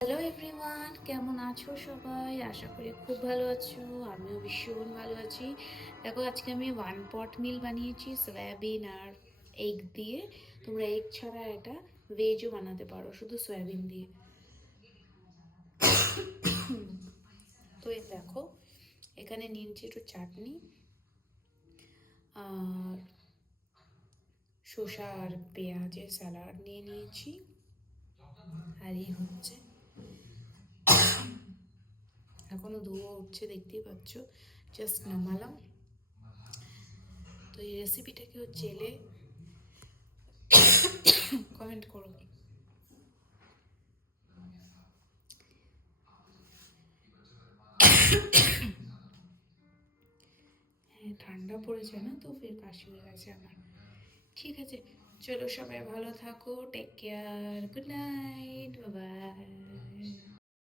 Hello everyone, কেমন আছো সবাই? আশা করি খুব ভালো আছো। আমিও ভীষণ ভালো আছি। দেখো, আজকে আমি ওয়ান পট মিল বানিয়েছি সয়াবিন আর এগ দিয়ে। তোমরা এগ ছাড়া এটা ভেজও বানাতে পারো, শুধু সয়াবিন দিয়ে। তো এই দেখো, এখানে নিয়েছি একটু চাটনি আর শসা আর পেঁয়াজের স্যালাড নিয়ে নিয়েছি। আর এই হচ্ছে, এখনো ধোয়া উঠছে, দেখতেই পাচ্ছ, জাস্ট নামালাম। তো এই রেসিপিটা কেউ জেলে কমেন্ট করো। হ্যাঁ, ঠান্ডা পড়েছে না, তো ফের কাশি হয়ে গেছে আমার। ঠিক আছে, চলো সবাই ভালো থাকো, take care, good night, bye by.